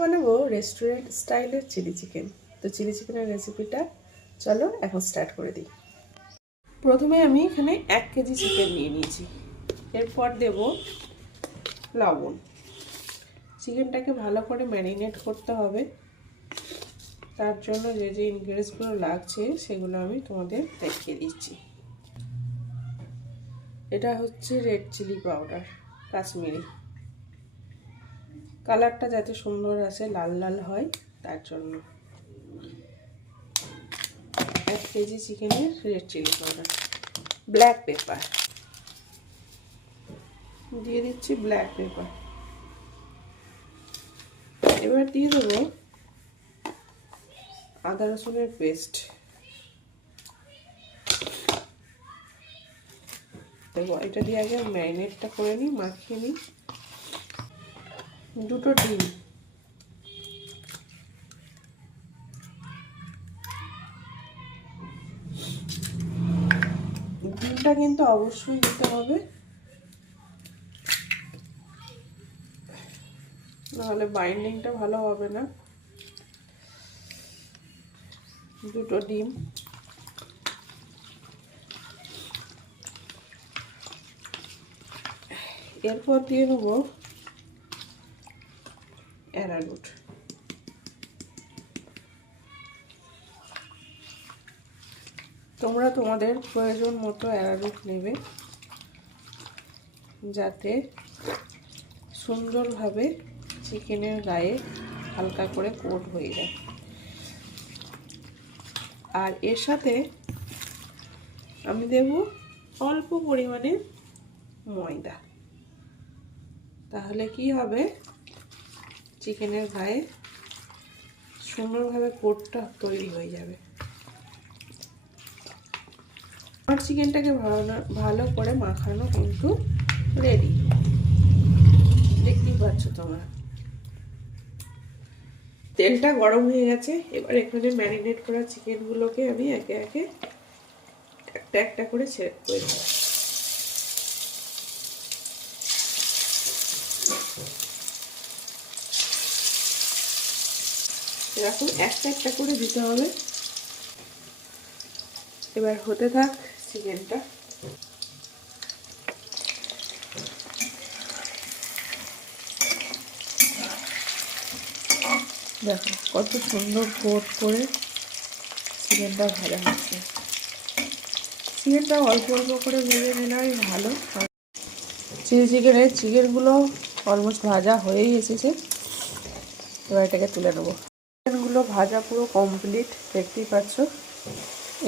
বানাবো রেস্টুরেন্ট স্টাইলের chilli chicken তো চিলি চিকেনের রেসিপিটা চলো এখন স্টার্ট করে দিই। প্রথমে আমি এখানে এক কেজি চিকেন নিয়ে নিয়েছি। এরপর দেব লবণ। চিকেনটাকে ভালো করে ম্যারিনেট করতে হবে। তার জন্য যে যে ইনগ্রিডিয়েন্টসগুলো লাগছে, সেগুলো আমি তোমাদের দেখিয়ে দিচ্ছি। এটা হচ্ছে রেড চিলি পাউডার কাশ্মীরি। কালারটা যাতে সুন্দর আসে, লাল লাল হয়, তার জন্য। এক কেজি চিকেনের red chilli powder black pepper দিয়ে দিচ্ছি ব্ল্যাক পেপার এবার দিয়ে দেবো আদা রসুনের পেস্ট দেবো, এটা দিয়ে আগে ম্যারিনেটটা করে নিই, মাখিয়ে নিই। দুটো ডিম। ডিমটা কিন্তু অবশ্যই দিতে হবে। নাহলে বাইন্ডিংটা ভালো হবে না। দুটো ডিম। এরপর দিয়ে নেব অ্যারারুট তোমরা তোমাদের প্রয়োজন মতো অ্যারারুট নেবে, যাতে সুন্দরভাবে চিকেনের গায়ে হালকা করে কোট হয়ে যায়। আর এর সাথে আমি দেব অল্প পরিমাণে ময়দা। তাহলে কি হবে? চিকেনের গায়ে সুন্দরভাবে কোটটা তৈরি হয়ে যাবে। আমার চিকেনটাকে ভালো ভালো করে মাখানো কিন্তু রেডি দেখতেই পাচ্ছ তোমরা। তেলটা গরম হয়ে গেছে, এবার এখানে ম্যারিনেট করা চিকেনগুলোকে আমি একে একে একটা একটা করে ছেড়ে করে দেবো এরকম একটা একটা করে দিতে হবে। এবার হতে থাক চিকেনটা। দেখো, কত সুন্দর কোট করে চিকেনটা ভাজা হচ্ছে। চিকেনটা অল্প অল্প করে ভেজে নিলেই ভালো। চিলি চিকেনের চিকেনগুলো অলমোস্ট ভাজা হয়েই এসেছে। এবার এটাকে তুলে নেব। চিকেনগুলো ভাজা পুরো কমপ্লিট দেখতেই পাচ্ছ।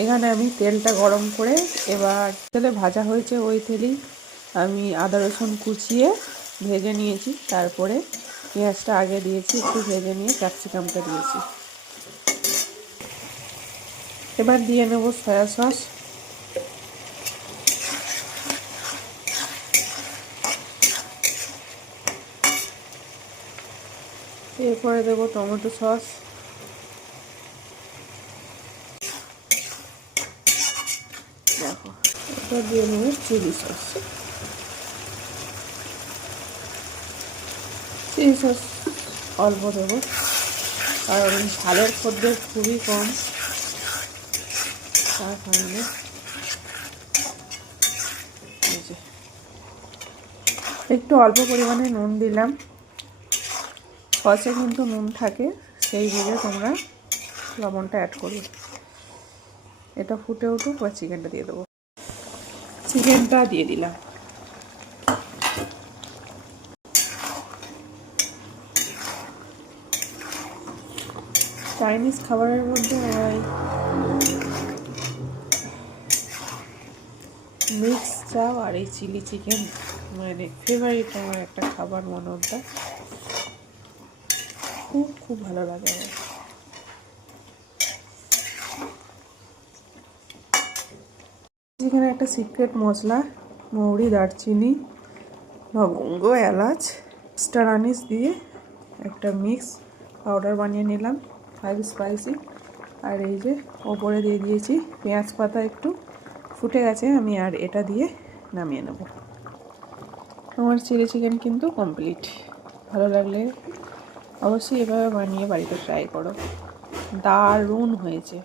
এখানে আমি তেলটা গরম করে এবার তেলে ভাজা হয়েছে ওই তেলেই আমি আদা রসুন কুচিয়ে ভেজে নিয়েছি, তারপরে পেঁয়াজটা আগে দিয়েছি, একটু ভেজে নিয়ে ক্যাপসিকামটা দিয়েছি। এবার দিয়ে নেব সয়া সস এরপরে দেবো টমেটো সস দেখো এটা দিয়ে নেব চিলি সস। চিলি সস অল্প দেবো, কারণ ঝালের খদ্দের খুবই কম। তার কারণে একটু অল্প পরিমাণে নুন দিলাম। সসে কিন্তু নুন থাকে, সেই বুঝে তোমরা লবণটা অ্যাড করবে। এটা ফুটে উঠুক বা চিকেনটা দিয়ে দেবো। চিকেনটা দিয়ে দিলাম। চাইনিজ খাবারের মধ্যে হয় মিক্স চাও আর এই চিলি চিকেন মানে ফেভারিট আমার একটা খাবার মনে হতো খুব খুব ভালো লাগে আমার। এখানে একটা সিক্রেট মশলা, মৌরি, দারচিনি, লবঙ্গ, এলাচ স্টার আনিস দিয়ে একটা মিক্স পাউডার বানিয়ে নিলাম ফাইভ স্পাইসি আর এই যে ওপরে দিয়ে দিয়েছি পেঁয়াজ পাতা একটু, ফুটে গেছে আমি আর এটা দিয়ে নামিয়ে নেব। আমার চিলি চিকেন কিন্তু কমপ্লিট ভালো লাগলে অবশ্যই এভাবে বানিয়ে বাড়িতে ট্রাই করো। দারুণ হয়েছে।